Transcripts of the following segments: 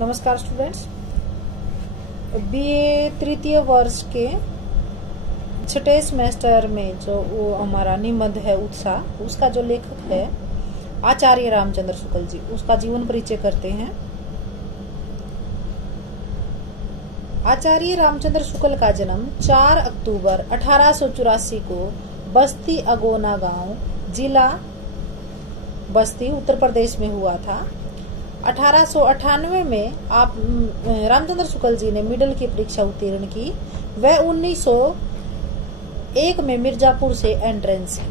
नमस्कार students, BA तृतीय वर्ष के छठे सेमेस्टर में जो वो हमारा निबंध है उत्साह, उसका जो लेखक है आचार्य रामचंद्र शुक्ल जी, उसका जीवन परिचय करते हैं। आचार्य रामचंद्र शुक्ल का जन्म 4 अक्टूबर 1884 को बस्ती अगोना गांव, जिला बस्ती, उत्तर प्रदेश में हुआ था। 1898 में आप रामचंद्र शुक्ल जी ने मिडिल की परीक्षा उत्तीर्ण की। वह 1901 में मिर्जापुर से एंट्रेंस की।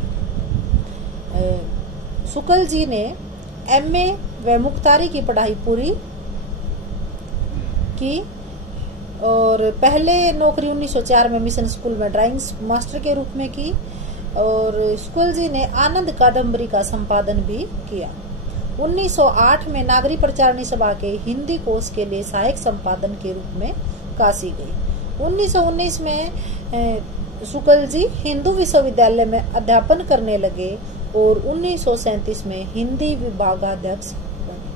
शुक्ल जी ने एमए व मुख्तारी की पढ़ाई पूरी की और पहले नौकरी 1904 में मिशन स्कूल में ड्राइंग मास्टर के रूप में की और शुक्ल जी ने आनंद कादम्बरी का संपादन भी किया। 1908 में नागरिक प्रचारणी सभा के हिंदी कोश के लिए सहायक संपादन के रूप में काशी गई। 1919 में शुक्ल जी हिंदू विश्वविद्यालय में अध्यापन करने लगे और 1937 में हिंदी विभागाध्यक्ष बने।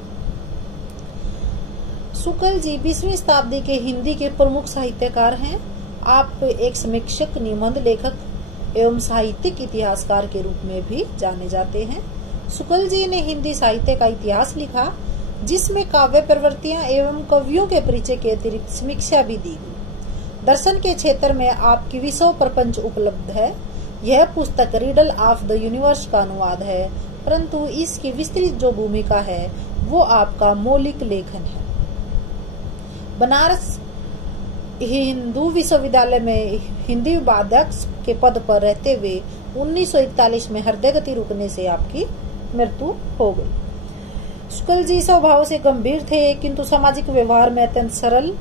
शुक्ल जी 20वीं शताब्दी के हिंदी के प्रमुख साहित्यकार हैं। आप एक समीक्षक, निबंध लेखक एवं साहित्यिक इतिहासकार के रूप में भी जाने जाते हैं। शुक्ल जी ने हिंदी साहित्य का इतिहास लिखा, जिसमें काव्य प्रवृत्तियां एवं कवियों के परिचय के अतिरिक्त समीक्षा भी दी गई। दर्शन के क्षेत्र में आपकी विश्व प्रपंच उपलब्ध है। यह पुस्तक रिडल ऑफ द यूनिवर्स का अनुवाद है, परंतु इसकी विस्तृत जो भूमिका है वो आपका मौलिक लेखन है। बनारस हिंदू विश्वविद्यालय में हिंदी विभागाध्यक्ष के पद पर रहते हुए 1941 में हृदय गति रुकने से आपकी मृत्यु हो गई। शुक्ल जी स्वभाव से गंभीर थे, किंतु सामाजिक व्यवहार में अत्यंत सरल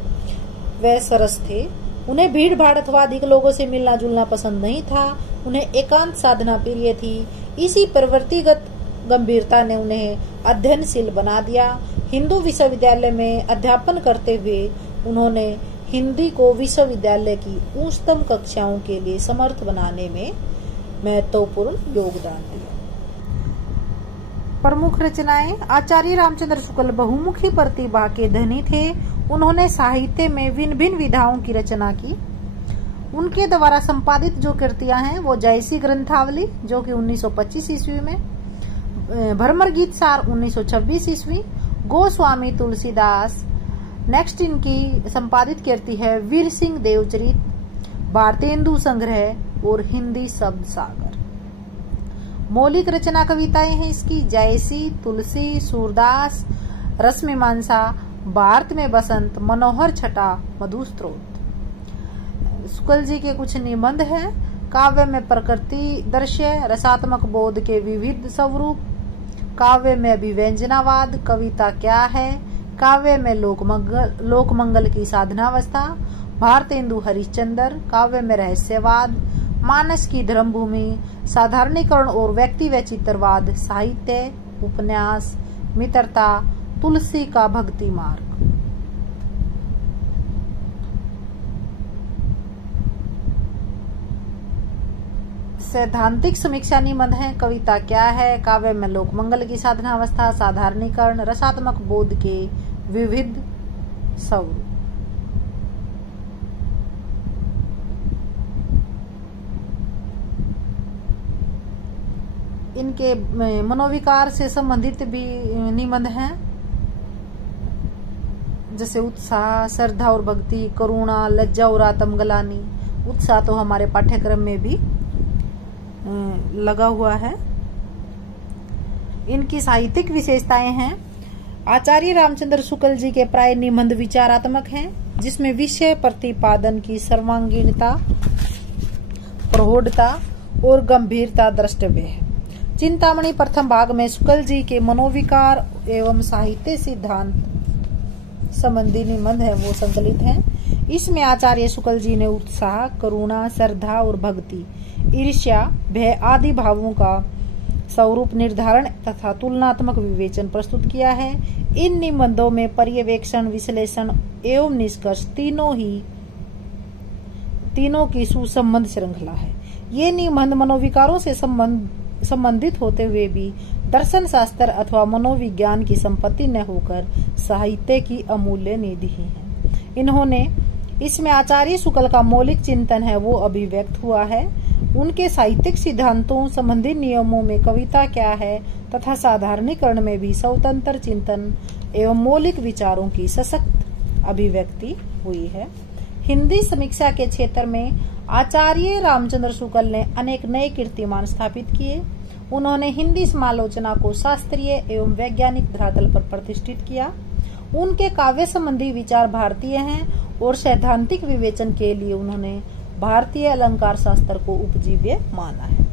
व सरस थे। उन्हें भीड़ भाड़ अथवा अधिक लोगों से मिलना जुलना पसंद नहीं था। उन्हें एकांत साधना प्रिय थी। इसी प्रवृत्तिगत गंभीरता ने उन्हें अध्ययनशील बना दिया। हिंदू विश्वविद्यालय में अध्यापन करते हुए उन्होंने हिंदी को विश्वविद्यालय की उच्चतम कक्षाओं के लिए समर्थ बनाने में महत्वपूर्ण योगदान दिया। प्रमुख रचनाएं। आचार्य रामचंद्र शुक्ल बहुमुखी प्रतिभा के धनी थे। उन्होंने साहित्य में भिन्न भिन्न विधाओं की रचना की। उनके द्वारा संपादित जो कृतियां हैं वो जयसी ग्रंथावली, जो कि 1925 ईस्वी में, भरमर गीत सार 1926 ईस्वी, गोस्वामी तुलसीदास। नेक्स्ट इनकी संपादित कृति है वीर सिंह देवचरित, भारतेंदु संग्रह और हिंदी शब्द सागर। मौलिक रचना कविताएं हैं इसकी जयसी, तुलसी, सूरदास, रसमीमांसा, भारत में बसंत, मनोहर छटा, मधुस्त्रोत। शुक्ल जी के कुछ निबंध हैं। काव्य में प्रकृति दृश्य, रसात्मक बोध के विविध स्वरूप, काव्य में अभिव्यंजनावाद, कविता क्या है, काव्य में लोकमंगल की साधनावस्था, भारतेंदु हरिश्चंद्र, काव्य में रहस्यवाद, मानस की धर्मभूमि, साधारणीकरण और व्यक्ति व चित्रवाद, साहित्य, उपन्यास, मित्रता, तुलसी का भक्ति मार्ग। सैद्धांतिक समीक्षा निबंध है। कविता क्या है, काव्य में लोकमंगल की साधनावस्था, साधारणीकरण, रसात्मक बोध के विविध स्वरूप। इनके मनोविकार से संबंधित भी निबंध हैं, जैसे उत्साह, श्रद्धा और भक्ति, करुणा, लज्जा और आत्मग्लानि। उत्साह तो हमारे पाठ्यक्रम में भी लगा हुआ है। इनकी साहित्यिक विशेषताएं हैं। आचार्य रामचंद्र शुक्ल जी के प्राय निबंध विचारात्मक हैं, जिसमें विषय प्रतिपादन की सर्वांगीणता, प्रौढ़ता और गंभीरता द्रष्टव्य है। चिंतामणि प्रथम भाग में शुक्ल जी के मनोविकार एवं साहित्य सिद्धांत संबंधी निबंध है वो संकलित हैं। इसमें आचार्य शुक्ल जी ने उत्साह, करुणा, श्रद्धा और भक्ति, ईर्ष्या, भय आदि भावों का स्वरूप निर्धारण तथा तुलनात्मक विवेचन प्रस्तुत किया है। इन निबंधों में पर्यवेक्षण, विश्लेषण एवं निष्कर्ष तीनों की सुसंबद्ध श्रृंखला है। ये निबंध मनोविकारों से संबंधित होते हुए भी दर्शन शास्त्र अथवा मनोविज्ञान की संपत्ति न होकर साहित्य की अमूल्य निधि है। इन्होंने इसमें आचार्य शुक्ल का मौलिक चिंतन है वो अभिव्यक्त हुआ है। उनके साहित्यिक सिद्धांतों संबंधी नियमों में कविता क्या है तथा साधारणीकरण में भी स्वतंत्र चिंतन एवं मौलिक विचारों की सशक्त अभिव्यक्ति हुई है। हिंदी समीक्षा के क्षेत्र में आचार्य रामचंद्र शुक्ल ने अनेक नए कीर्तिमान स्थापित किए। उन्होंने हिंदी समालोचना को शास्त्रीय एवं वैज्ञानिक धरातल पर प्रतिष्ठित किया। उनके काव्य संबंधी विचार भारतीय हैं और सैद्धांतिक विवेचन के लिए उन्होंने भारतीय अलंकार शास्त्र को उपजीव्य माना है।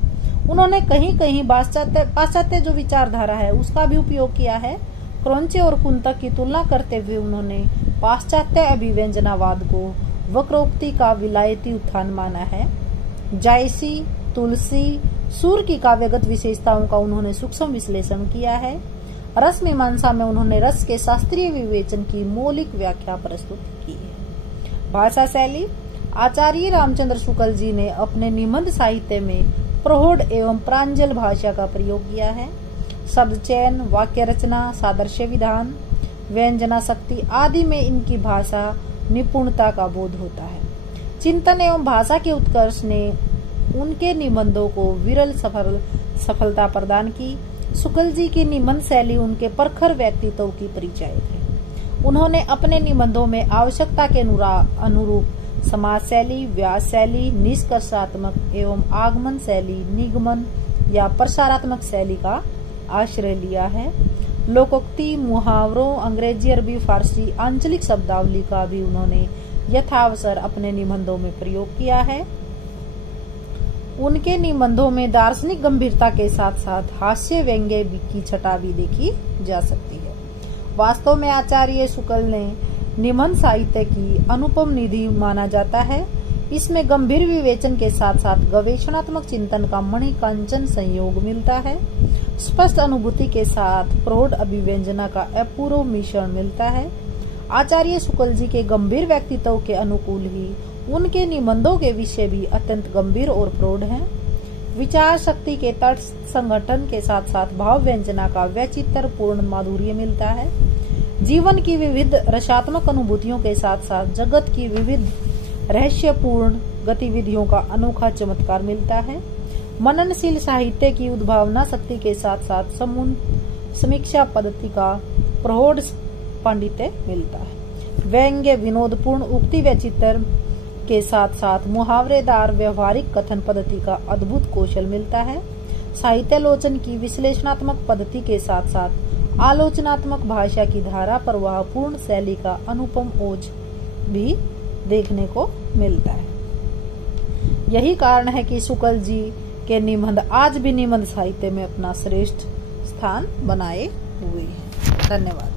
उन्होंने कहीं कहीं पाश्चात्य जो विचारधारा है उसका भी उपयोग किया है। क्रौंचे और कुंतक की तुलना करते हुए उन्होंने पाश्चात्य अभिव्यंजनावाद को वक्रोक्ति का विलायती उत्थान माना है। जायसी, तुलसी, सूर की काव्यगत विशेषताओं का उन्होंने सूक्ष्म विश्लेषण किया है। रस मीमांसा में उन्होंने रस के शास्त्रीय विवेचन की मौलिक व्याख्या प्रस्तुत की है। भाषा शैली, आचार्य रामचंद्र शुक्ल जी ने अपने निबंध साहित्य में प्रौढ़ एवं प्रांजल भाषा का प्रयोग किया है। शब्द चयन, वाक्य रचना, सादृश्य विधान, व्यंजना शक्ति आदि में इनकी भाषा निपुणता का बोध होता है। चिंतन एवं भाषा के उत्कर्ष ने उनके निबंधों को विरल सफलता प्रदान की। शुक्ल जी की निबंध शैली उनके प्रखर व्यक्तित्व की परिचायक है। उन्होंने अपने निबंधों में आवश्यकता के अनुरूप समाज शैली, व्यास शैली, निष्कर्षात्मक एवं आगमन शैली, निगमन या प्रसारात्मक शैली का आश्रय लिया है। लोकोक्ति, मुहावरों, अंग्रेजी, अरबी, फारसी, आंचलिक शब्दावली का भी उन्होंने यथावसर अपने निबंधों में प्रयोग किया है। उनके निबंधों में दार्शनिक गंभीरता के साथ साथ हास्य व्यंग्य की छटा भी देखी जा सकती है। वास्तव में आचार्य शुक्ल ने निबंध साहित्य की अनुपम निधि माना जाता है। इसमें गंभीर विवेचन के साथ साथ गवेषणात्मक चिंतन का मणिकांचन संयोग मिलता है। स्पष्ट अनुभूति के साथ प्रौढ़ अभिव्यंजना का अपूर्व मिश्रण मिलता है। आचार्य शुक्ल जी के गंभीर व्यक्तित्व के अनुकूल ही उनके निबंधों के विषय भी अत्यंत गंभीर और प्रौढ़ हैं। विचार शक्ति के तट संगठन के साथ साथ भाव व्यंजना का वैचित्र पूर्ण माधुर्य मिलता है। जीवन की विविध रसात्मक अनुभूतियों के साथ साथ जगत की विविध रहस्यपूर्ण गतिविधियों का अनोखा चमत्कार मिलता है। मननशील साहित्य की उद्भावना शक्ति के साथ साथ समीक्षा पद्धति का प्रौढ़ पांडित्य मिलता है। व्यंग्य, विनोदपूर्ण उक्ति वैचित्र के साथ साथ मुहावरेदार व्यवहारिक कथन पद्धति का अद्भुत कौशल मिलता है। साहित्यालोचन की विश्लेषणात्मक पद्धति के साथ साथ आलोचनात्मक भाषा की धारा प्रवाह पूर्ण शैली का अनुपम ओज भी देखने को मिलता है। यही कारण है कि शुक्ल जी के निबंध आज भी निबंध साहित्य में अपना श्रेष्ठ स्थान बनाए हुए हैं। धन्यवाद।